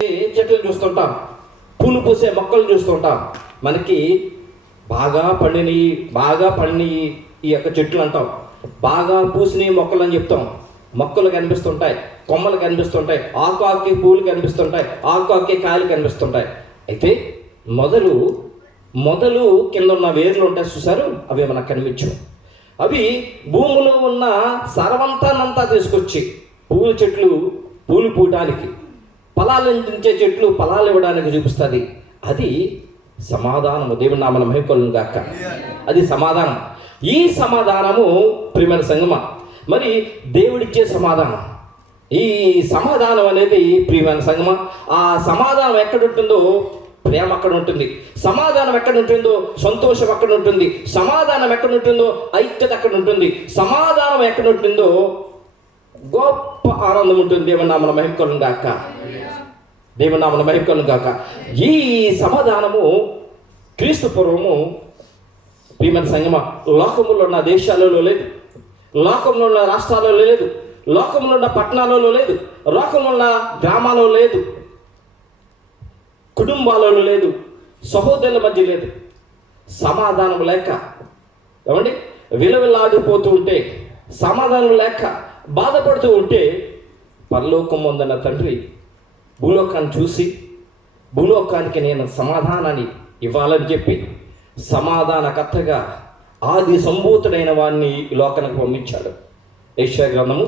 చెట్లు చూస్తుంటాం, పూలు పూసే మొక్కలు చూస్తుంటాం. మనకి బాగా పండినవి ఈ యొక్క చెట్లు అంటాం, బాగా పూసినవి మొక్కలు అని చెప్తాం. మొక్కలు కనిపిస్తుంటాయి, కొమ్మలు కనిపిస్తుంటాయి, ఆకు పూలు కనిపిస్తుంటాయి, ఆకు కాయలు కనిపిస్తుంటాయి. అయితే మొదలు కింద ఉన్న వేర్లు ఉంటాయి చూసారు, అవి మనకు కనిపించవు. అవి భూమిలో ఉన్న సారవంతానంతా తీసుకొచ్చి చెట్లు పూలు పూయడానికి, ఫలాలు అందించే చెట్లు ఫలాలు ఇవ్వడానికి చూపిస్తుంది. అది సమాధానము. దేవుని నామమున మహిమ కలుగును గాక. అది సమాధానం. ఈ సమాధానము ప్రియమైన సంగమా, మరి దేవుడిచ్చే సమాధానం. ఈ సమాధానం అనేది ప్రియమైన సంగమా, ఆ సమాధానం ఎక్కడుంటుందో ప్రేమ అక్కడ ఉంటుంది. సమాధానం ఎక్కడ ఉంటుందో సంతోషం అక్కడ ఉంటుంది. సమాధానం ఎక్కడ ఉంటుందో ఐక్యత అక్కడ ఉంటుంది. సమాధానం ఎక్కడ ఉంటుందో గొప్ప ఆనందం ఉంటుంది. దేవుని నామమున మహిమ కలుగును గాక. దేవుని నామమున మహిమ కలుగును గాక. ఈ సమాధానము క్రీస్తు పూర్వము ప్రియమైన సంగమా లోకములో ఉన్న దేశాలలో లేదు, లోకంలో ఉన్న రాష్ట్రాలలో లేదు, లోకంలో ఉన్న పట్టణాలలో లేదు, లోకంలో ఉన్న గ్రామాలలో లేదు, కుటుంబాలలో లేదు, సహోదరుల మధ్య లేదు. సమాధానం లేక ఏమండి విలవిలాడిపోతూ ఉంటే, సమాధానం లేక బాధపడుతూ ఉంటే, పరలోకం పొందిన తండ్రి భూలోకాన్ని చూసి భూలోకానికి నేను సమాధానాన్ని ఇవ్వాలని చెప్పి సమాధానకర్తగా ఆది సంభూతుడైన వారిని ఈ లోకానికి పంపించాడు. యెషయా గ్రంథము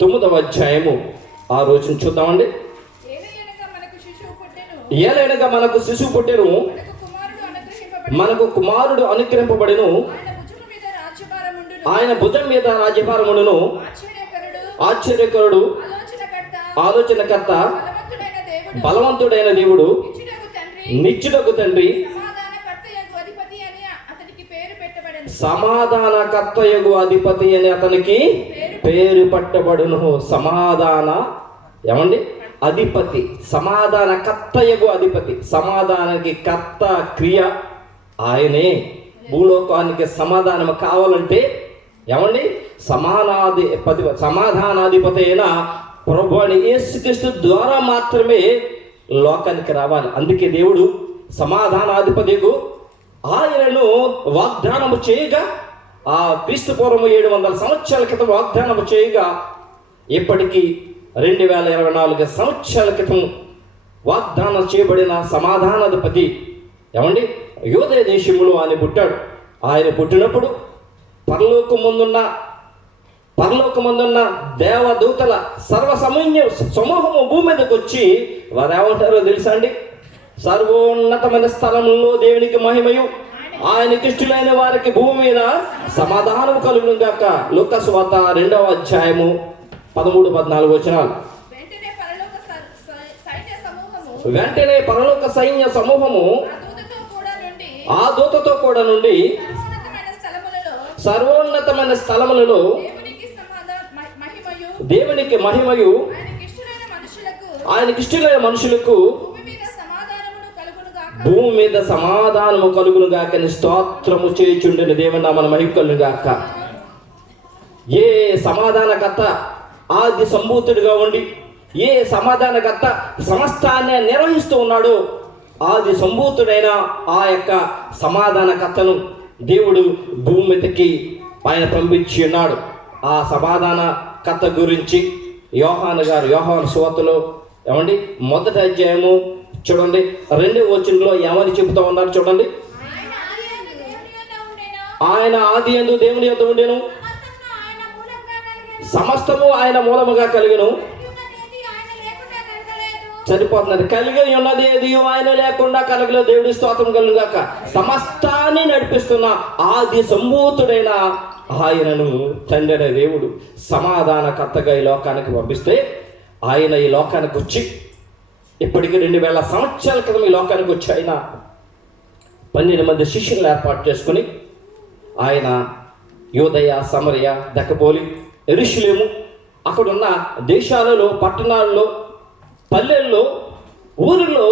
9వ అధ్యాయము ఆ రోజును చూద్దామండి. ఏలైనగా మనకు శిశువు పుట్టెను, మనకు కుమారుడు అనుగ్రహింపబడెను, ఆయన భుజం మీద రాజ్యభారముండును. ఆశ్చర్యకరుడు, ఆలోచనకర్త, బలవంతుడైన దేవుడు, నిత్యుడగు తండ్రి, సమాధానకర్తయగు అధిపతి అని అతనికి పేరు పెట్టబడును. ఏమండి అధిపతి, సమాధానకర్తయగు అధిపతి. సమాధానానికి కర్త క్రియ ఆయనే. భూలోకానికి సమాధానం కావాలంటే ఏమండి సమాధానాధిపతి అయిన ప్రభువైన యేసుక్రీస్తు ద్వారా మాత్రమే లోకానికి రావాలి. అందుకే దేవుడు సమాధానాధిపతికు ఆయనను వాగ్దానము చేయగా, ఆ క్రీస్తు పూర్వము 700 సంవత్సరాల క్రితం వాగ్దానము చేయగా, ఇప్పటికీ 2024 సంవత్సరాల క్రితం వాగ్దానం చేయబడిన సమాధానాధిపతి ఏమండి యోదయ దేశములో ఆయన పుట్టాడు. ఆయన పుట్టినప్పుడు పరలోకమందున్న దేవదూతల సమూహము భూమి మీదకి వచ్చి వారు ఏమంటారో తెలుసా అండి? సర్వోన్నతమైన స్థలంలో దేవునికి మహిమయు, ఆయనకి ఇష్టలైన వారికి భూమి మీద సమాధానం కలుగును గాక. లూకా సువార్త 2వ అధ్యాయము 13-14 వచనాలు. వెంటనే పరలోక సైన్య సమూహము ఆ దూతతో కూడా నుండి సర్వోన్నతమైన స్థలములలో దేవునికి మహిమయు, ఆయనకి ఇష్టలైన మనుషులకు భూమి మీద సమాధానము కలుగును గాక అని స్తోత్రము చేయుచుండెను. దేవుని నామమున మహిమ కలుగును గాక. ఏ సమాధానకర్త ఆది సంభూతుడిగా ఉండి, ఏ సమాధానకర్త సమస్తాన్ని నిర్వహిస్తూ ఉన్నాడో, ఆది సంభూతుడైన ఆ యొక్క సమాధానకర్తను దేవుడు భూమి మీదకి ఆయన పంపించి ఉన్నాడు. ఆ సమాధానకర్త గురించి యోహాను సువార్తలో ఏమండి 1వ అధ్యాయము చూడండి 2వ వచనంలో ఏమని చెబుతూ ఉన్నారు చూడండి. ఆయన ఆది యందు దేవుని యొద్ద ఉండెను, సమస్తము ఆయన మూలముగా కలిగెను. సరిపోతున్నది. కలిగి ఉన్నది ఏది ఆయన లేకుండా కలగలేదు. దేవుడి స్తోత్రం కలుగును గాక. సమస్తాన్ని నడిపిస్తున్న ఆది సంభూతుడైన ఆయనను తండ్రి అనే దేవుడు సమాధానకర్తగా ఈ లోకానికి పంపిస్తే, ఆయన ఈ లోకానికి వచ్చి ఇప్పటికి 2000 సంవత్సరాల క్రితం ఈ లోకానికి వచ్చి ఆయన 12 మంది శిష్యులను ఏర్పాటు చేసుకుని ఆయన యూదయ, సమరయ, దెకపోలి, యెరూషలేము అక్కడున్న దేశాలలో, పట్టణాల్లో, పల్లెల్లో, ఊరిలో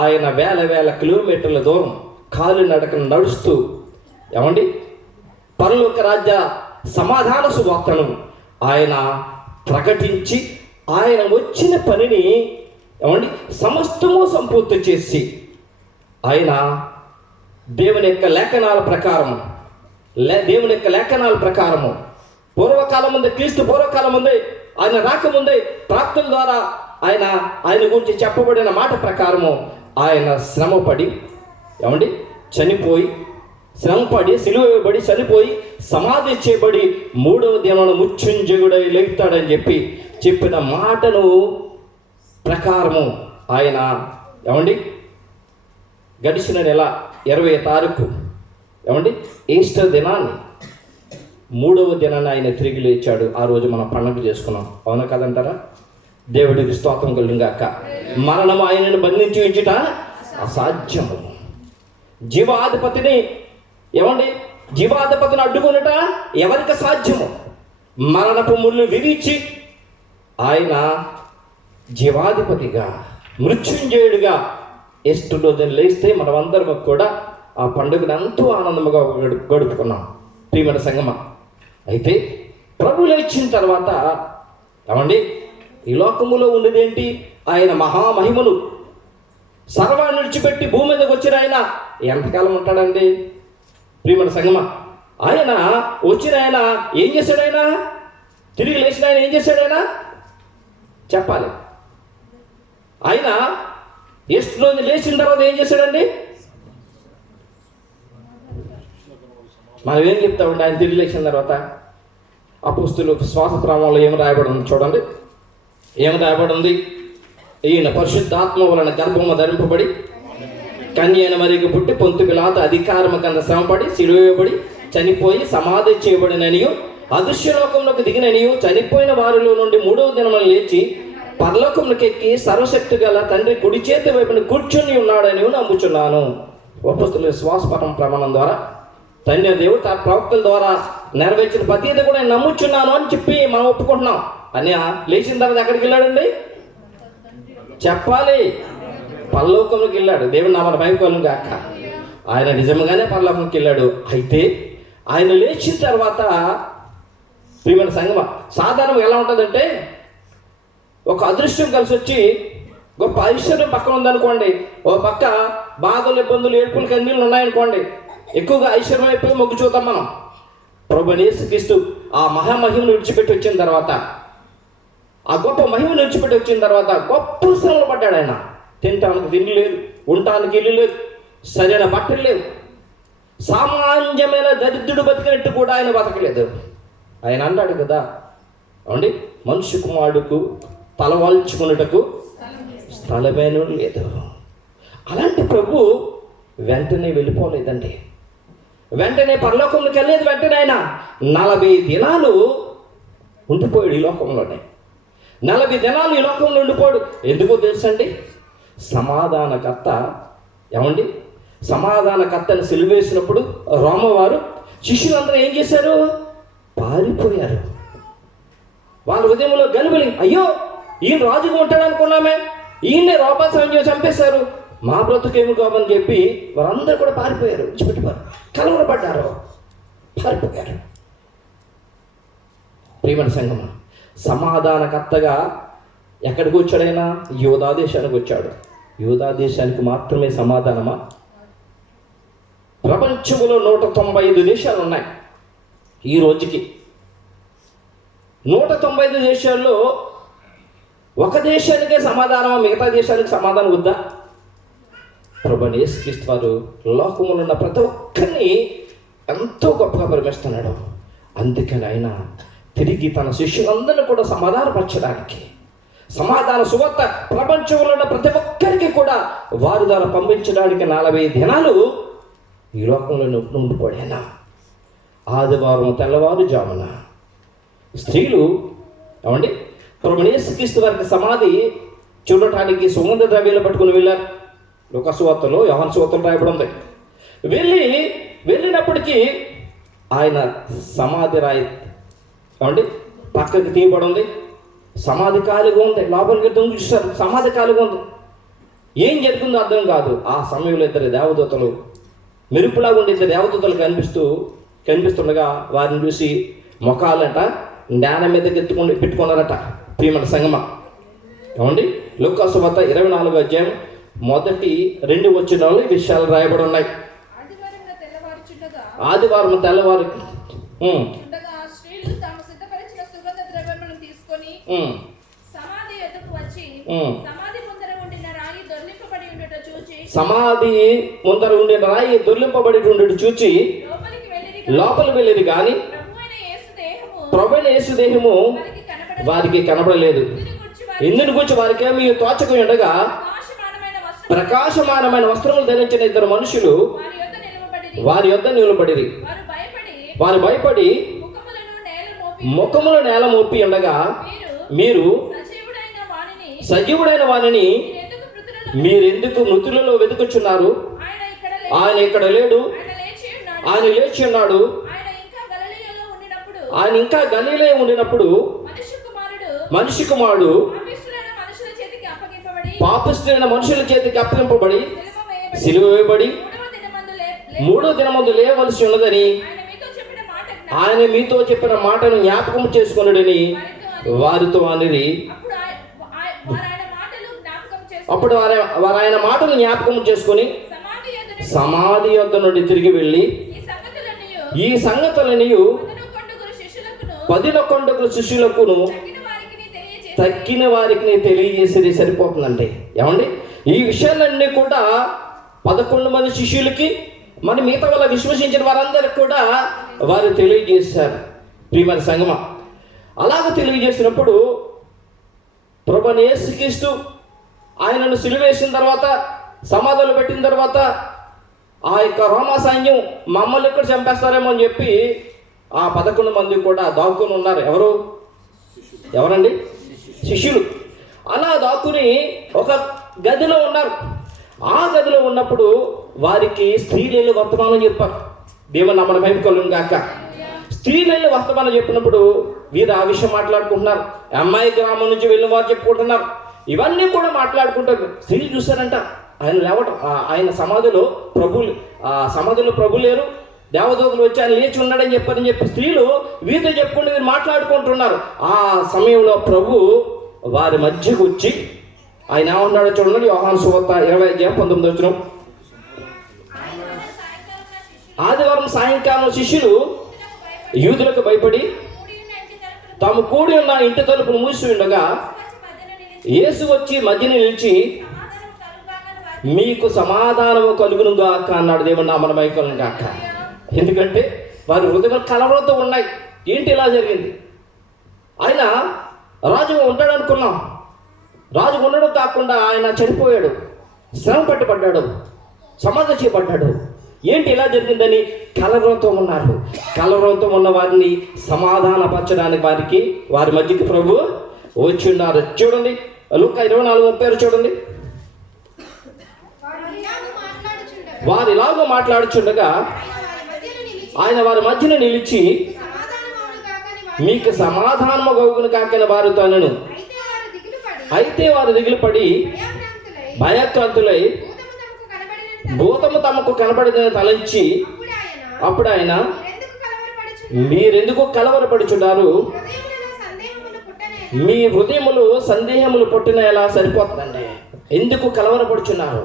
ఆయన వేల కిలోమీటర్ల దూరం కాలినడకను నడుస్తూ ఏమండి పరలోక రాజ్య సమాధాన సువార్తను ఆయన ప్రకటించి ఆయన వచ్చిన పనిని ఏమండి సమస్తము సంపూర్తి చేసి ఆయన దేవుని యొక్క లేఖనాల ప్రకారము పూర్వకాలం ముందే, క్రీస్తు పూర్వకాలం ముందే, ఆయన రాకముందే ప్రాప్తుల ద్వారా ఆయన గురించి చెప్పబడిన మాట ప్రకారము ఆయన శ్రమపడి శ్రమపడి సిలువ వేయబడి చనిపోయి సమాధి చేయబడి 3వ దినాన మృత్యుంజయుడై లేగుతాడని చెప్పిన మాటను ప్రకారము ఆయన గడిచిన నెల 20వ తారీఖు ఈస్టర్ దినాన్ని 3వ దినాన్ని ఆయన తిరిగి లేచాడు. ఆ రోజు మనం పండుగ చేసుకున్నాం. అవునా కదంటారా? దేవుడికి స్తోత్రం కలుగుగాక. మరణము ఆయనను బంధించి ఉంచుట అసాధ్యము. జీవాధిపతిని అడ్డుకొనుట ఎవరికి సాధ్యము? మరణపు ముళ్ళు విరిచి ఆయన జీవాధిపతిగా, మృత్యుంజయుడిగా ఈస్టర్ రోజున లేస్తే మనమందరం కూడా ఆ పండుగను ఎంతో ఆనందంగా గడుపుకున్నాం ప్రియమైన సంగమా. అయితే ప్రభు లేచిన తర్వాత ఈ లోకములో ఉండేదేంటి? ఆయన మహామహిమను సర్వాన్ని విడిచిపెట్టి భూమి మీదకి వచ్చిన ఆయన ఎంతకాలం ఉంటాడండి ప్రియమైన సంగమా? ఆయన వచ్చిన ఆయన ఏం చేశాడు? ఆయన తిరిగి లేచిన ఆయన ఏం చేశాడు? ఆయన చెప్పాలి. ఆయన ఈస్టర్ రోజు లేచిన తర్వాత ఏం చేశాడండి? మనం ఏం చెప్తామండి ఆయన తిరిగి లేచిన తర్వాత? అపోస్తుల శ్వాస ప్రామంలో ఏమి రాయబడి ఉంది చూడండి. ఏమి రాయబడి ఉంది? ఈయన పరిశుద్ధాత్మ వలన గర్భము ధరింపబడి కన్యైన మరికి పుట్టి పొంతు పిలాతు అధికారము కింద శ్రమపడి సిలువ వేయబడి చనిపోయి సమాధి చేయబడిననియు అదృశ్యలోకంలోకి దిగిననియు చనిపోయిన వారిలో నుండి 3వ దినమున లేచి పరలోకములకు ఎక్కి సర్వశక్తి గల తండ్రి కుడి చేతి వైపున కూర్చొని ఉన్నాడని నమ్ముచున్నాను. అపోస్తుల శ్వాసపరం ప్రమాణం ద్వారా తండ్రి దేవుడు తన ప్రవక్తల ద్వారా నెరవేర్చిన ప్రతిదీ కూడా నేను నమ్ముచున్నాను అని చెప్పి మనం ఒప్పుకుంటున్నాం. అని లేచిన తర్వాత ఎక్కడికి వెళ్ళాడండి? చెప్పాలి. పరలోకంలోకి వెళ్ళాడు. దేవుడు నామన భయకోలం కాక ఆయన నిజంగానే పరలోకంకి వెళ్ళాడు. అయితే ఆయన లేచిన తర్వాత ప్రియమైన సంగమ సాధారణంగా ఎలా ఉంటుందంటే, ఒక అదృశ్యం కలిసి వచ్చి గొప్ప ఐశ్వర్యం పక్కన ఉందనుకోండి, ఓ పక్క బాధలు, ఇబ్బందులు, ఏడుపులు, కన్నీళ్ళు ఉన్నాయనుకోండి, ఎక్కువగా ఐశ్వర్యం అయిపోయి మొగ్గు చూద్దాం మనం. ప్రభువైన యేసుక్రీస్తు ఆ మహామహిమను విడిచిపెట్టి వచ్చిన తర్వాత, ఆ గొప్ప మహిమను విడిచిపెట్టి వచ్చిన తర్వాత గొప్ప శ్రమలు పడ్డాడు ఆయన. తినటానికి తిండి లేదు, ఉండటానికి ఇల్లు లేదు, సరైన బట్టలు లేవు, సామాన్యమైన దరిద్రుడు బతికినట్టు కూడా ఆయన బతకలేదు. ఆయన అన్నాడు కదా, మనుష్య కుమారుడుకు తలవాల్చుకున్నటకు స్థలమేనూ లేదు. అలాంటి ప్రభు వెంటనే వెళ్ళిపోలేదండి. వెంటనే పరలోకంలోకి వెళ్ళలేదు. వెంటనే ఆయన 40 దినాలు ఉండిపోయాడు ఈ లోకంలోనే. 40 దినాలు ఈ లోకంలో ఉండిపోయాడు. ఎందుకో తెలుసండి? సమాధానకర్తను సిలువేసినప్పుడు రోమవారు శిష్యులందరూ ఏం చేశారు? పారిపోయారు. వాళ్ళ హృదయంలో గలుబలి, అయ్యో ఈయన రాజుగా ఉంటాడు అనుకున్నామే, ఈయన్నే రోపాసం చంపేశారు, మా బ్రతుకేమి కావని చెప్పి వారందరూ కూడా పారిపోయారు, విడిచిపెట్టిపోయారు, కలవరపడ్డారు, పారిపోయారు. ప్రియమైన సంగమా, సమాధానకర్తగా ఎక్కడికి వచ్చాడైనా? యూదా దేశానికి వచ్చాడు. యూదా దేశానికి మాత్రమే సమాధానమా? ప్రపంచంలో 195 దేశాలు ఉన్నాయి ఈ రోజుకి. 195 దేశాల్లో ఒక దేశానికే సమాధానమా? మిగతా దేశానికి సమాధానం వద్దా? ప్రభువైన యేసుక్రీస్తు వారు లోకంలో ఉన్న ప్రతి ఒక్కరిని ఎంతో గొప్పగా ప్రేమిస్తున్నాడు. అందుకని ఆయన తిరిగి తన శిష్యులందరినీ కూడా సమాధానపరచడానికి, సమాధాన సువార్త ప్రపంచంలో ఉన్న ప్రతి ఒక్కరికి కూడా వారి ద్వారా పంపించడానికి 40 దినాలు ఈ లోకంలో ఉండిపోయాను. ఆదివారం తెల్లవారుజామున స్త్రీలు ప్రభువైన యేసుక్రీస్తు వారికి సమాధి చూడటానికి సుగంధ ద్రవ్యాలు పట్టుకుని వెళ్ళారు. లూకా సువార్తలో, యోహాను సువార్తలో రాయబడి ఉంది. వెళ్ళినప్పటికీ ఆయన సమాధి పక్కకి తీయబడి ఉంది. సమాధి ఖాళీగా ఉంది. లోపలికి చూస్తారు, సమాధి ఖాళీగా ఉంది. ఏం జరుగుతుందో అర్థం కాదు. ఆ సమయంలో 2 దేవదూతలు, మెరుపులాగా ఉండే 2 దేవదూతలు కనిపిస్తుండగా వారిని చూసి మొఖాలంట నేల మీద పెట్టుకున్నారట. ప్రియమైన సంగమా, లూకా సువార్త 24వ అధ్యాయం మొదటి 2 వచనాలు ఈ విషయాలు రాయబడి ఉన్నాయి. ఆదివారం తెల్లవారు స్త్రీలు తాము సిద్ధపరిచిన సుగంధ ద్రవ్యములను తీసుకొని సమాధి ఎదుకు వచ్చి సమాధి ముందర ఉండిన రాయి దొర్లింపబడి ఉండుట చూచి లోపలికి వెళ్ళిరి గాని ప్రభువైన యేసు దేహము వారికి కనబడలేదు. ఇందుని గురించి వారికి ఏమి తోచక ఉండగా ప్రకాశమానమైన వస్త్రములు ధరించిన 2 మనుషులు వారి యొద్ద నిలబడిరి. వారు భయపడి ముఖములు నేల మోపి ఉండగా, మీరు సజీవుడైన వానిని మీరెందుకు మృతులలో వెతుకుచున్నారు? ఆయన ఇక్కడ లేడు, ఆయన లేచి ఉన్నాడు. ఆయన ఇంకా గలిలయ ఉండినప్పుడు మనిషి కుమారుడు పాపిష్టులైన మనుషుల చేతికి అప్పగింపబడి సిలువ వేయబడి 3వ దినమందు లేవలసి ఉన్నదని ఆయన మీతో చెప్పిన మాటను జ్ఞాపకం చేసుకొనుడని వారితో అనిరి. అప్పుడు వారు ఆయన మాటలు జ్ఞాపకం చేసుకుని సమాధి యొద్ద నుండి తిరిగి వెళ్ళి ఈ సంగతులని 11 శిష్యులకును తక్కిన వారికి తెలియజేసేది సరిపోతుందండి. ఏమండి, ఈ విషయాలన్నీ కూడా 11 మంది శిష్యులకి మరి మిగతా వాళ్ళ విశ్వసించిన వారందరికి కూడా వారు తెలియజేశారు. ప్రియమైన సంగమా, అలాగ తెలియజేసినప్పుడు ప్రభువైన యేసుక్రీస్తు ఆయనను సిలువేసిన తర్వాత, సమాధులు పెట్టిన తర్వాత ఆ యొక్క రోమా సైన్యం మమ్మల్ని ఇక్కడ చంపేస్తారేమో అని చెప్పి ఆ 11 మంది కూడా దాక్కుని ఉన్నారు. ఎవరండి? శిష్యులు. అలా దాక్కుని ఒక గదిలో ఉన్నారు. ఆ గదిలో ఉన్నప్పుడు వారికి స్త్రీలు వర్తమానం చెప్పారు. దేవుని నామమున మహిమ కలుగును గాక. స్త్రీలు వర్తమానం చెప్పినప్పుడు వీరు ఆ విషయం మాట్లాడుకుంటున్నారు. అమ్మాయి గ్రామం నుంచి వెళ్ళిన వారు చెప్పుకుంటున్నారు. ఇవన్నీ కూడా మాట్లాడుకుంటారు. స్త్రీలు చూశారంట ఆయన లేవటం, ఆయన సమాధిలో ప్రభు లేరు, దేవదూతలు వచ్చి ఆయన లేచి ఉన్నాడని చెప్పని చెప్పి స్త్రీలు వీరితో చెప్పుకుంటూ వీరు మాట్లాడుకుంటున్నారు. ఆ సమయంలో ప్రభు వారి మధ్యకు వచ్చి ఆయన ఏమన్నాడో చూడండి. యోహాను సువార్త 20:19. ఆదివారం సాయంకాలం శిష్యులు యూదులకు భయపడి తాము కూడి ఉన్న ఇంటి తలుపులు మూసి ఉండగా యేసు వచ్చి మధ్యన నిలిచి మీకు సమాధానము కలుగును గాక అన్నాడు. దేవుని నామమున మహిమ కలుగును గాక. ఎందుకంటే వారి హృదయం కలవరంతో ఉన్నాయి. ఏంటి ఇలా జరిగింది? ఆయన రాజుగా ఉంటాడు అనుకున్నాం. రాజు ఉండడం కాకుండా ఆయన చనిపోయాడు, శ్రమ పట్టుబడ్డాడు, సమాధి చేయబడ్డాడు. ఏంటి ఇలా జరిగిందని కలవరంతో ఉన్నారు. కలవరంతో ఉన్న వారిని సమాధానపరచడానికి వారి మధ్యకి ప్రభు వచ్చి ఉన్నారు. చూడండి లూకా 24:30 చూడండి. వారు ఇలాగ మాట్లాడుచుండగా ఆయన వారి మధ్యన నిలిచి మీకు సమాధానము కలుగును కాకని వారితో అనెను. అయితే వారు దిగులు పడి భయక్రాంతులై భూతము తమకు కనబడిందని తలంచి అప్పుడు ఆయన మీరెందుకు కలవరపడుచున్నారు? మీ హృదయములు సందేహములు పుట్టిన ఎలా సరిపోతుందండి. ఎందుకు కలవరపడుచున్నారు?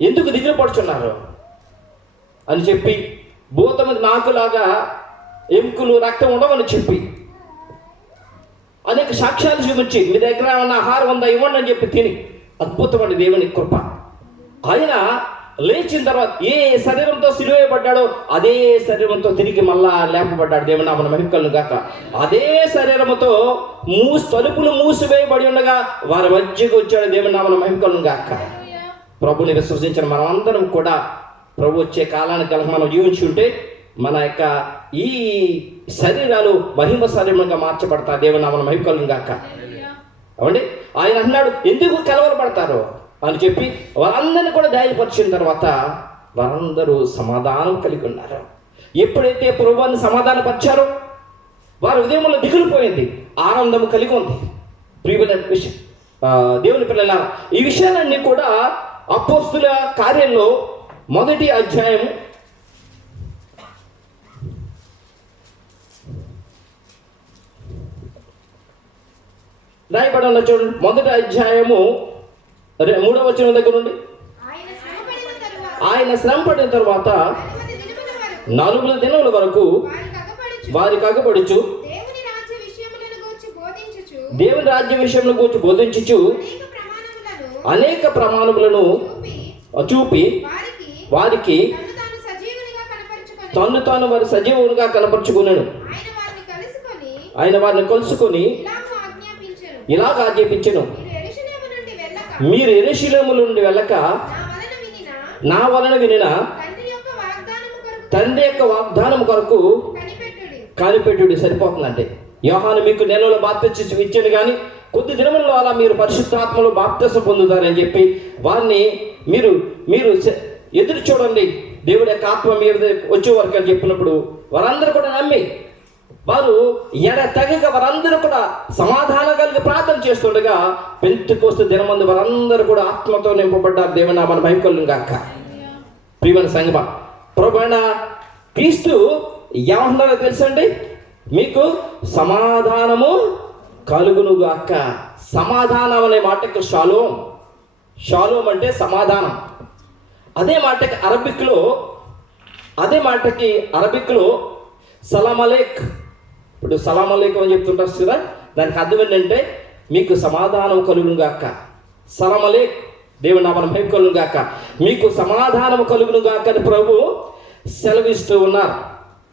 ఎందుకు దిగులు పడుచున్నారు అని చెప్పి, భూతము నాకులాగా ఎముకలు రక్తం ఉండవని చెప్పి అనేక సాక్ష్యాలు చూపించి మీ దగ్గర ఏమన్నా ఆహారం ఉందా ఇవ్వండి అని చెప్పి తిని, అద్భుతమైన దేవుని కృప. ఆయన లేచిన తర్వాత ఏ శరీరంతో సిలువేయబడ్డాడో అదే శరీరంతో తిరిగి మళ్ళా లేపబడ్డాడు. దేవుని నామమున మహిమ కలుగును గాక. అదే శరీరముతో తలుపులు మూసివేయబడి ఉండగా వారి మధ్యకు వచ్చాడు. దేవుని నామమున మహిమ కలుగును గాక. ప్రభుని విశ్వసించిన మనం అందరం కూడా ప్రభు వచ్చే కాలానికి కనుక మనం జీవించి ఉంటే మన యొక్క ఈ శరీరాలు మహిమ శరీరంగా మార్చబడతాయి. దేవుని నామమున మహిమ కలుగును గాక. అవండి ఆయన అన్నాడు ఎందుకు కలవరపడతారు అని చెప్పి వారందరినీ కూడా ధైర్యపరిచిన తర్వాత వారందరూ సమాధానం కలిగి ఉన్నారు. ఎప్పుడైతే ప్రభువుని సమాధానపరిచారో వారి ఉదయంలో దిగులుపోయింది, ఆనందం కలిగి ఉంది. ప్రియమైన విషయం దేవుని పిల్లల ఈ విషయాలన్నీ కూడా అపోస్తుల కార్యంలో 1వ అధ్యాయం 1 రాయబడి ఉన్న చూడండి, 1వ అధ్యాయము 3వ వచనం దగ్గర నుండి. ఆయన శ్రమ పడిన తర్వాత 40 దినముల వరకు వారికి అగపడుచు దేవుని రాజ్య విషయంలో గురించి బోధించుచు అనేక ప్రమాణములను చూపి వారికి తను తాను వారి సజీవునిగా కనపరుచుకున్నాను. ఆయన వారిని కలుసుకొని ఇలాగ ఆజ్ఞాపించెను, మీరు యెరూషలేము నుండి వెళ్ళక నా వలన వినిన తండ్రి యొక్క వాగ్దానం కొరకు కనిపెట్టుడి. సరిపోతుందంటే యోహాను మీకు నెలలో బాప్తిసం ఇచ్చాను కానీ కొద్ది దినములలో అలా మీరు పరిశుద్ధాత్మలో బాప్తిసం పొందుతారని చెప్పి వారిని మీరు మీరు ఎదురు చూడండి, దేవుడి యొక్క ఆత్మ మీద వచ్చే వరకు అని చెప్పినప్పుడు వారందరూ కూడా నమ్మి వారు ఎడతెగక వారందరూ కూడా సమాధానం కలిగి ప్రార్థన చేస్తుండగా పెంతెకొస్తు దినమందు వారందరూ కూడా ఆత్మతో నింపబడ్డారు. దేవుని నామమున మహిమ కలుగును గాక. ప్రియమైన సంగమా, ప్రభువైన క్రీస్తు ఏమంటున్నారో తెలుసండి, మీకు సమాధానము కలుగును గాక. సమాధానం అనే మాటకి షాలోమ్, షాలోమ్ అంటే సమాధానం. అదే మాటకి అరబిక్లో సలాం అలైక్. ఇప్పుడు సలాం అలైక్ అని చెప్తుంటారు కదా, దానికి అర్థం ఏంటంటే మీకు సమాధానం కలుగును గాక. సలాం అలైక్, దేవుని నామమున మహిమ కలుగును గాక. మీకు సమాధానం కలుగును గాక అని ప్రభు సెలవిస్తూ ఉన్నారు.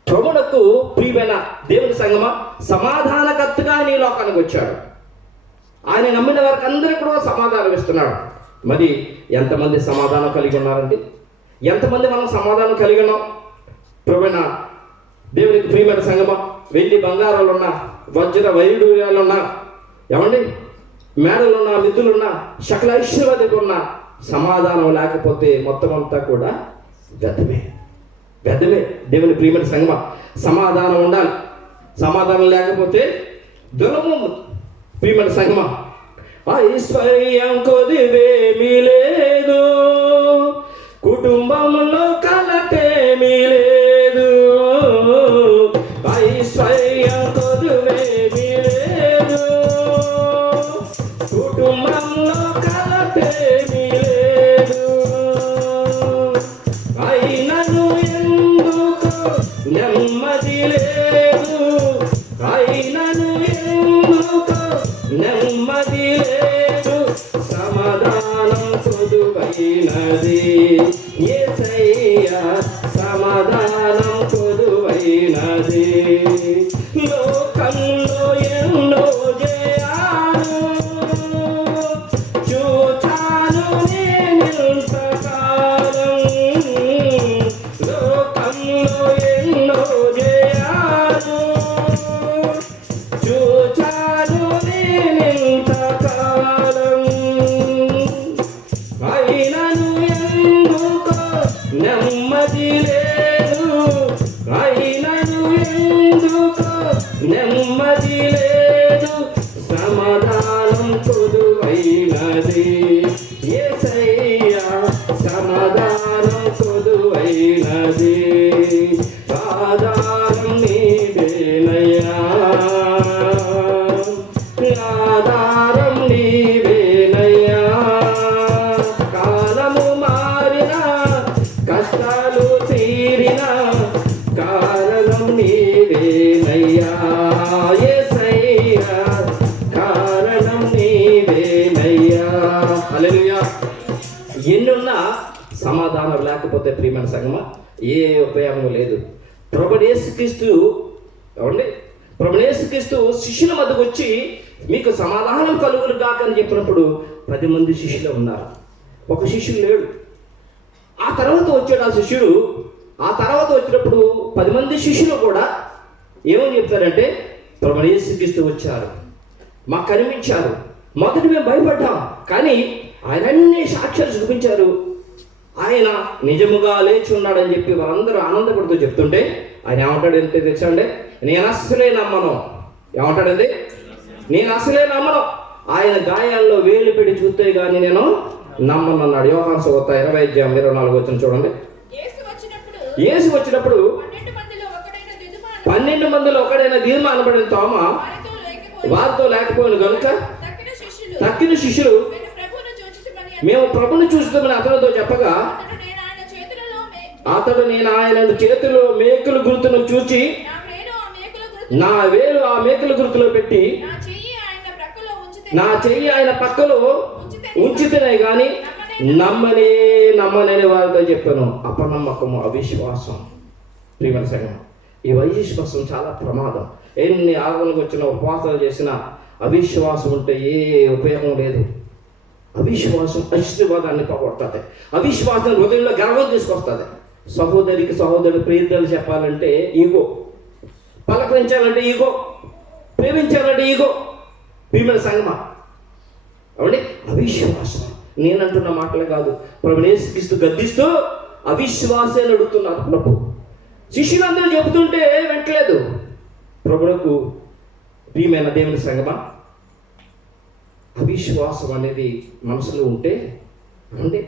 ప్రభువునకు ప్రియమైన దేవుని సంగమా, సమాధానకర్తగా ఆయన ఈ లోకానికి వచ్చాడు. ఆయన నమ్మిన వారికి అందరికీ కూడా సమాధానం ఇస్తున్నాడు. మరి ఎంతమంది సమాధానం కలిగి ఉన్నారండి? ఎంతమంది మనం సమాధానం కలిగి ఉన్నాం? ప్రభువైన దేవునికి ప్రియమైన సంగమా, వెండి బంగారాలున్నా, వజ్ర వైడూర్యాలున్నా, ఏమండి మేడలున్నా, మిద్దులున్నా, సకల ఐశ్వర్యాలున్నా, సమాధానం లేకపోతే మొత్తం అంతా కూడా వ్యర్థమే. దేవుని ప్రియమైన సంగమా, సమాధానం ఉండాలి. సమాధానం లేకపోతే దురము. ప్రియమైన సంగమా, ఐశ్వర్యం కొద్దివేమీ లేదు, కుటుంబంలో కలతేమీ లేదు. ఐశ్వర్యం కొద్దివేమీ లేదు, కుటుంబంలో కలతేమీ లేదు. అయినను ఎందుకు నెమ్మది లేదు, అయినను ఎందుకు నెమ్మది లేదు. సమాధానం కొదువైనది యేసయ్యా, సమాధానం కొదువైనది. లోకంలో ఎన్నో జయాలు చూచాను నేనింతకాలం, లోకంలో ఎన్నో జయాలు చూచాను నేనింతకాలం. అయినను ఎందుకో నెమ్మది లేదు, అయినను ఎందుకో నెమ్మది లేదు. సమాధానం కొదువైనది యేసయ్యా, సమాధానం కొదువైనది. ఆధారం నీవేనయ్యా, ఆధారం నీవేనయ్యా. కాలము మారినా, కష్టాలు తీరినా, కారణం నీవేనయ్యా యేసయ్యా, కారణం నీవేనయ్యా. హల్లెలూయా. ఎన్నున్నా సమాధానం లేకపోతే ప్రియమైన సంగమా ఏ ఉపయోగం లేదు. ప్రభువైన యేసుక్రీస్తు ఏమండి, ప్రభువైన యేసుక్రీస్తు శిష్యుల మధ్యకు వచ్చి మీకు సమాధానం కలుగును గాక అని చెప్పినప్పుడు 10 మంది శిష్యులు ఉన్నారు, ఒక శిష్యుడు లేడు. ఆ తర్వాత వచ్చాడు ఆ శిష్యుడు. ఆ తర్వాత వచ్చినప్పుడు 10 మంది శిష్యులు కూడా ఏమని చెప్తారంటే, ప్రభువైన యేసుక్రీస్తు వచ్చారు, మాకు కనిపించారు, మొదట మేము భయపడ్డాం, కానీ ఆయన అన్ని సాక్ష్యాలు చూపించారు, ఆయన నిజముగా లేచి ఉన్నాడని చెప్పి వారందరూ ఆనందపడుతూ చెప్తుంటే ఆయన ఏమంటాడంటే తెలుసండి, నేను అస్సలే నమ్మను. ఏమంటాడండి? నేను అసలే నమ్మను. ఆయన గాయాల్లో వేలు పెట్టి చూస్తే కానీ నేను నమ్మను అన్నాడు. యోహాను సువార్త 20:24 చూడండి. యేసు వచ్చినప్పుడు 12 మందిలో ఒకడైన దీర్మ అనబడిన తోమ వారితో లేకపోయిన కనుక తక్కిన శిష్యులు మేము ప్రభుని చూస్తామని అతనితో చెప్పగా, అతడు నేను ఆయన చేతిలో మేకుల గుర్తును చూచి నా వేలు ఆ మేకుల గుర్తులో పెట్టి నా చెయ్యి ఆయన పక్కలో ఉంచితేనే గాని నమ్మనని వారితో చెప్పాను. అపనమ్మకము, అవిశ్వాసం. ప్రియమైన సంఘం, ఈ అవిశ్వాసం చాలా ప్రమాదం. ఎన్ని ఆగలకు వచ్చిన ఉపవాసాలు చేసినా అవిశ్వాసం ఉంటే ఏ ఉపయోగం లేదు. అవిశ్వాసం ఆశీర్వాదాన్ని పోగొడుతుంది. అవిశ్వాసం హృదయంలో గర్వం తీసుకొస్తుంది. సహోదరికి సహోదరుడు ప్రియతలు చెప్పాలంటే ఈగో, పలకరించాలంటే ఈగో, ప్రేమించాలంటే ఈగో. ప్రియమైన సంగమా, అవునండి, అవిశ్వాసం. నేనంటున్న మాటలే కాదు, ప్రభువుని యేసుక్రీస్తు గద్దిస్తూ అవిశ్వాసాన్ని అడుగుతున్నారు ప్రభు. శిష్యులందరూ చెబుతుంటే వెంటలేదు. ప్రభువుకు ప్రియమైన దేవుని సంగమా, అవిశ్వాసం అనేది మనసులో ఉంటే అంటే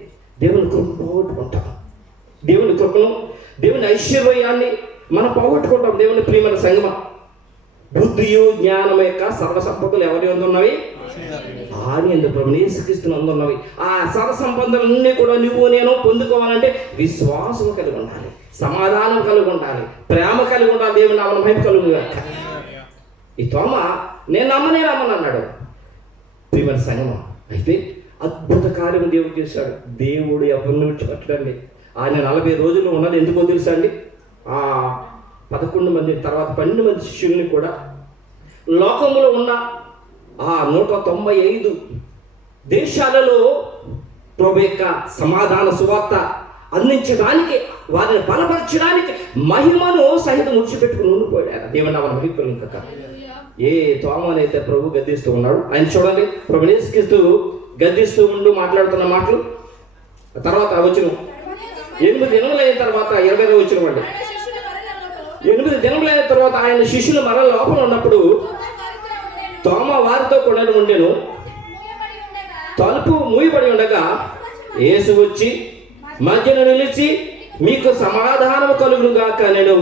దేవుని కృపను పోగొట్టుకుంటాం. దేవుని కృపను, దేవుని ఐశ్వర్యాన్ని మనం పోగొట్టుకుంటాం. దేవుని ప్రియమైన సంగమా, బుద్ధియు జ్ఞానం యొక్క సర్వ సంపదలు ఎవరి వద్ద ఉన్నవి? ఆయన ఎందుకు ప్రభువుని యేసుక్రీస్తుని అందున్నవి. ఆ సర్వ సంపదలన్నీ కూడా నువ్వు నేను పొందుకోవాలంటే విశ్వాసం కలిగి ఉండాలి, సమాధానం కలిగి ఉండాలి, ప్రేమ కలిగి ఉండాలి. దేవుని నామమున మహిమ కలుగును గాక. ఈ తోమ నేను నమ్మనన్నాడు. ప్రియమైన సంగమా, అయితే అద్భుత కార్యం దేవుడు చేశాడు. దేవుడు ఎవరిని విడిచిపెట్టడండి. ఆయన 40 రోజులు ఉన్నది ఎందుకో తెలుసా అండి? ఆ 11 మంది తర్వాత 12 మంది శిష్యుల్ని కూడా లోకంలో ఉన్న ఆ 195 దేశాలలో ప్రభు యొక్క సమాధాన సువార్త అందించడానికి, వారిని బలపరచడానికి మహిమను సహితం విడిచిపెట్టుకుని ఉండిపోయారు. దేవుని నామమున మహిమ కలుగును గాక. ఏ తోమనైతే ప్రభు గద్దిస్తూ ఉన్నాడు. ఆయన చూడండి, ప్రభు యేసుక్రీస్తు గద్దిస్తూ ఉంటూ మాట్లాడుతున్న మాటలు. తర్వాత వచ్చిన 8 దినములైన తర్వాత 20వ వచనం అండి. 8 దినములైన తర్వాత ఆయన శిష్యులు మరల లోపల ఉన్నప్పుడు తోమ వారితో కూడా ఉండెను. తలుపు మూయబడి ఉండగా యేసు వచ్చి మధ్యన నిలిచి మీకు సమాధానం కలుగును గాక నేను.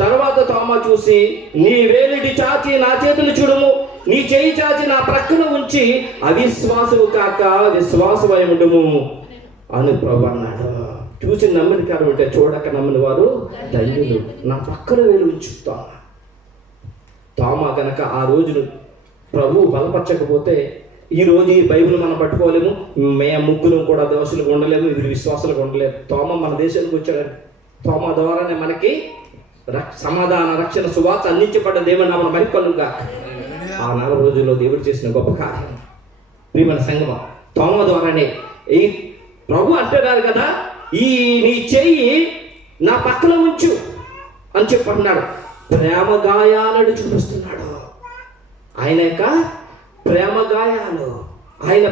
తర్వాత తోమ చూసి, నీ వేలిటి చాచి నా చేతులు చూడుము, నీ చేయి చాచి నా ప్రక్కన ఉంచి అవిశ్వాసము కాక విశ్వాసమై ఉండుము అని ప్రభు అన్నాడు. చూసి నమ్మిన కారు ఉంటే చూడక నమ్మిన వారు ధన్యులు. నా పక్కన వేలు ఉంచుతా. తోమ గనక ఆ రోజును ప్రభు బలపరచకపోతే ఈ రోజు ఈ బైబిల్ మనం పట్టుకోలేము. మేము ముగ్గురు కూడా దోషులుగా ఉండలేము, వీరు విశ్వాసులుగా ఉండలేము. తోమ మన దేశానికి వచ్చాడు. తోమ ద్వారానే మనకి సమాధాన రక్షణ సువార్త అందించబడ్డ దేవుని నామమున మహిమ కలుగును గాక. ఆ 4 రోజుల్లో దేవుడు చేసిన గొప్ప కార్యం. ప్రియమైన సంగమా, తోమ ద్వారానే ఈ ప్రభు అంటున్నారు కదా, ఈ నీ చెయ్యి నా పక్కన ఉంచు అని చెప్పన్నాడు. ప్రేమ గాయాలను చూపిస్తున్నాడు. ఆయన యొక్క ప్రేమ గాయాలు, ఆయన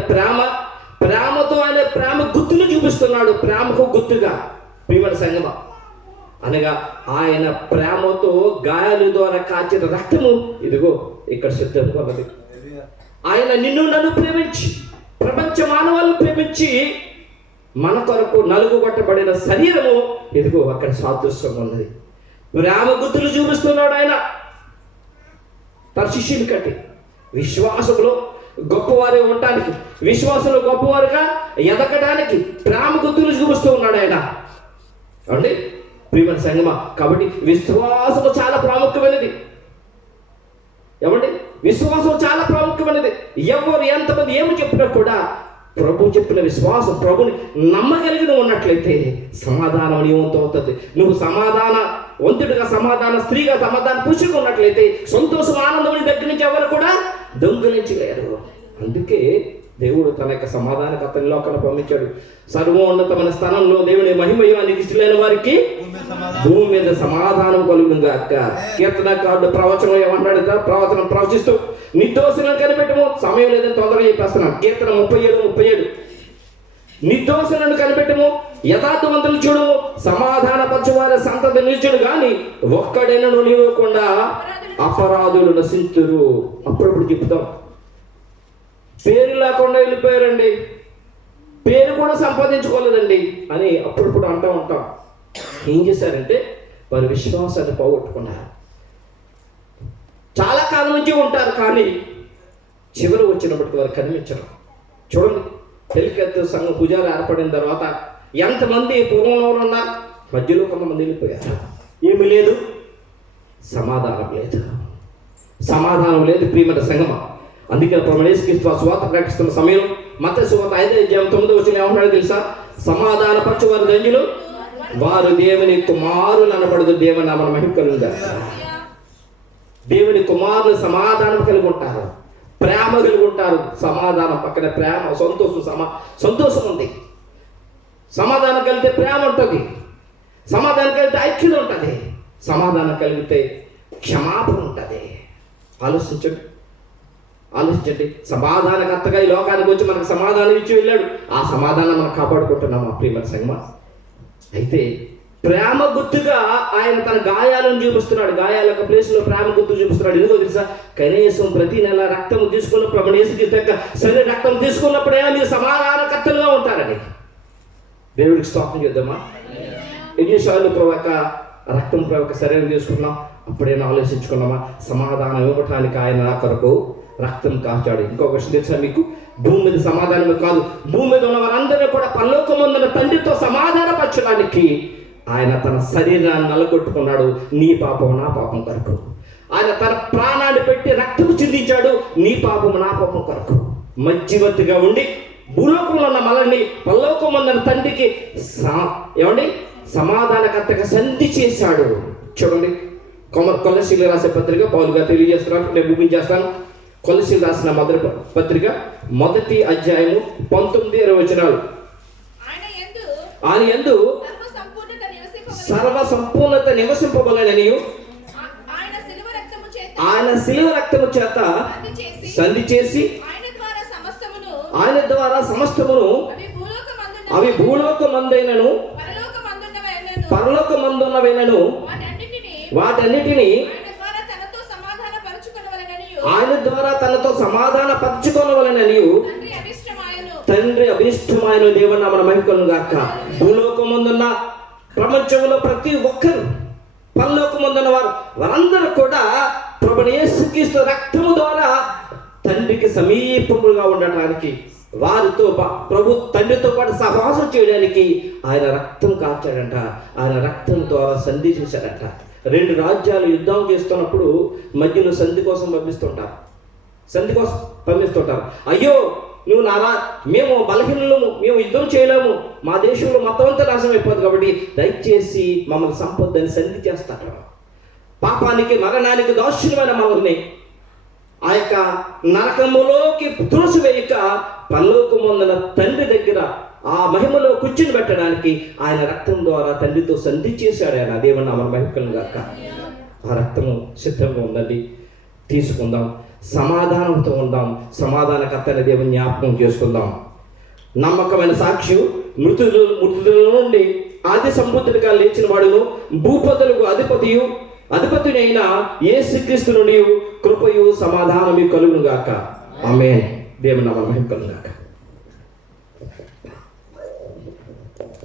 ప్రేమతో ఆయన ప్రేమ గుర్తును చూపిస్తున్నాడు. ప్రేమకు గుర్తుగా ప్రియమైన సంగమా, అనగా ఆయన ప్రేమతో గాయాల ద్వారా కాచిన రక్తము ఇదిగో ఇక్కడ సిద్ధంగా ఉన్నది. ఆయన నిన్ను నన్ను ప్రేమించి, ప్రపంచ మానవాళ్ళు ప్రేమించి మన కొరకు నలుగుగొట్టబడిన శరీరము ఇదిగో అక్కడ సాదృశ్యంగా ఉన్నది. ప్రేమ గుర్తులు చూపిస్తున్నాడు ఆయన తన శిష్యుని కట్టి. విశ్వాసంలో గొప్పవారే ఉండటానికి, విశ్వాసంలో గొప్పవారుగా ఎదగడానికి ప్రేమ గుర్తులు చూపిస్తూ ఉన్నాడు ఆయన. అంటే ప్రియమైన సంగమా, కాబట్టి విశ్వాసము చాలా ప్రాముఖ్యమైనది. ఏమండి, విశ్వాసం చాలా ప్రాముఖ్యమైనది. ఎవరు ఎంతమంది ఏమి చెప్పినా కూడా ప్రభు చెప్పిన విశ్వాసం, ప్రభుని నమ్మగలిగిన ఉన్నట్లయితే సమాధానం నీవంతో అవుతుంది. నువ్వు సమాధానవంతుడిగా, సమాధాన స్త్రీగా, సమాధాన పురుషుగా ఉన్నట్లయితే సంతోషం, ఆనందం నీ దగ్గర నుంచి ఎవరు కూడా దొంగిలించలేరు. అందుకే దేవుడు తన యొక్క సమాధానకర్తని లోకాన్ని పంపించాడు. సర్వోన్నతమైన స్థానంలో దేవుని మహిమయానికి ఇష్టలైన వారికి భూమి మీద సమాధానం కలుగును గాక. కీర్తనకారుడు ప్రవచనం ఏమన్నాడు? ప్రవచనం ప్రవచిస్తూ నిర్దోషులను కనిపెట్టము. సమయం లేదని తొందరగా చెప్పేస్తున్నాను. కీర్తన 37:37 నిర్దోషులను కనిపెట్టము, యథార్థవంతులు చూడము, సమాధాన పరచువారి సంతతి నిల్చుడు గాని ఒక్కడైనను నిలవకుండా అపరాధులు నశించురు. అప్పుడప్పుడు చెప్తాం, పేరు లేకుండా వెళ్ళిపోయారండి, పేరు కూడా సంపాదించుకోలేదండి అని అప్పుడప్పుడు అంటూ ఉంటాం. ఏం చేశారంటే వారి విశ్వాసాన్ని పోగొట్టుకున్నారు. చాలా కాలం నుంచి ఉంటారు కానీ చివరి వచ్చినప్పటికీ వారు కనిపించరు. చూడండి, పెళ్ళికెత్తు సంఘం పూజారు ఏర్పడిన తర్వాత ఎంతమంది పూర్వంలో ఉన్నారు, మధ్యలో కొంతమంది వెళ్ళిపోయారు. ఏమీ లేదు, సమాధానం లేదు. సమాధానం లేదు ప్రియమైన సంగమా. అందుకని ప్రభుయేసుక్రీస్తు సువార్త ప్రకటిస్తున్న సమయం మత్తయి సువార్త 5:9 ఏమంటాడో తెలుసా? సమాధానపరచు వారు ధన్యులు, వారు దేవుని కుమారులు అనబడదు. దేవుని నామమున మహిమ కలుగుగాక. దేవుని కుమారులు సమాధానం కలిగి ఉంటారు, ప్రేమ కలిగి ఉంటారు. సమాధానం పక్కన ప్రేమ, సంతోషం ఉంది. సమాధానం కలిగితే ప్రేమ ఉంటుంది, సమాధానం కలిగితే ఐక్యత ఉంటుంది, సమాధానం కలిగితే క్షమాపణ ఉంటుంది. ఆలోచించండి. సమాధానకర్తగా ఈ లోకానికి వచ్చి మనకు సమాధానం ఇచ్చి వెళ్ళాడు. ఆ సమాధానం మనం కాపాడుకుంటున్నాం ఆ ప్రియమైన సంగమా. అయితే ప్రేమ గుర్తుగా ఆయన తన గాయాలను చూపిస్తున్నాడు. గాయాల యొక్క ప్లేస్లో ప్రేమ గుర్తు చూపిస్తున్నాడు. ఎందుకో తెలుసా? కనీసం ప్రతి నెల రక్తం తీసుకున్నప్పుడు శరీర రక్తం తీసుకున్నప్పుడైనా మీరు సమాధానకర్తలుగా ఉంటారని దేవుడికి స్తోత్రం చేద్దామా. ఎన్నిసార్లు ప్రవక రక్తం ప్రవక శరీరం తీసుకున్నాం, అప్పుడైనా ఆలోచించుకున్నామా? సమాధానం ఇవ్వటానికి ఆయన నా కొరకు రక్తం కాచాడు. ఇంకొక విషయం తెలుసా మీకు? భూమి మీద సమాధానమే కాదు, భూమి మీద ఉన్న వారందరినీ కూడా పరలోకమందున్న తండ్రితో సమాధానపరచడానికి ఆయన తన శరీరాన్ని నలగొట్టుకున్నాడు. నీ పాపం నా పాపం కొరకు ఆయన తన ప్రాణాన్ని పెట్టి రక్తము చిందించాడు. నీ పాపము నా పాపం కొరకు మధ్యవర్తిగా ఉండి భూలోకంలో ఉన్న మనల్ని పరలోకమందున్న తండ్రికి సమాధానకర్తగా సంధి చేశాడు. చూడండి, కొలసీలు రాసే పత్రిక పౌలుగా తెలియజేస్తున్నాను. నేను ముగించేస్తాను. కొలసీలు రాసిన మొదటి పత్రిక 1వ అధ్యాయము 19-20 వచనాలు. ఆయన యందు సర్వ సంపూర్ణత నివసింపబలననియు ఆయన శిలువ రక్తము చేత సంధి చేసి ఆయన ద్వారా సమస్తమును అవి భూలోకమందైనను పరలోకమందున్నవైనను వాటన్నిటిని ఆయన ద్వారా తనతో సమాధానపరచుకొనవలెనని తండ్రి అభిష్టమైన దేవుని నామమున మహిమ కలుగును గాక. భూలోకమందున్న ప్రపంచంలో ప్రతి ఒక్కరు, పరలోకమందున్న వారందరూ కూడా ప్రభువైన యేసుక్రీస్తు రక్తము ద్వారా తండ్రికి సమీపముగా ఉండటానికి, వారితో ప్రభు తండ్రితో పాటు సహవాసం చేయడానికి ఆయన రక్తం కాచాడంట. ఆయన రక్తం ద్వారా సంధి చేశాడంట. 2 రాజ్యాలు యుద్ధం చేస్తున్నప్పుడు మధ్యలో సంధి కోసం పంపిస్తుంటారు. అయ్యో నువ్వు మేము బలహీనము, మేము యుద్ధం చేయలేము, మా దేశంలో మొత్తం అంతా నాశనం అయిపోతుంది, కాబట్టి దయచేసి మమ్మల్ని సంపొద్దని సంధి చేస్తారు. పాపానికి మరణానికి దాస్యులమైన మనల్ని ఆ యొక్క నరకములోకి త్రోసివేయక పరలోకమందున తండ్రి దగ్గర ఆ మహిమలో కూర్చుని పెట్టడానికి ఆయన రక్తం ద్వారా తండ్రితో సంధి చేశాడు. ఆయన దేవుని నామమున మహిమ కలుగును గాక. ఆ రక్తము సిద్ధంగా ఉందండి, తీసుకుందాం, సమాధానంతో ఉందాం, సమాధానకర్త దేవుని జ్ఞాపకం చేసుకుందాం. నమ్మకమైన సాక్షి మృతుల నుండి ఆది సంబుద్ధుడిగా లేచిన వాడును భూపతులకు అధిపతి అయిన యేసుక్రీస్తు నుండి కృపయు సమాధానము కలుగును గాక. ఆమేన్. దేవుని నామమున మహిమ కలుగును గాక.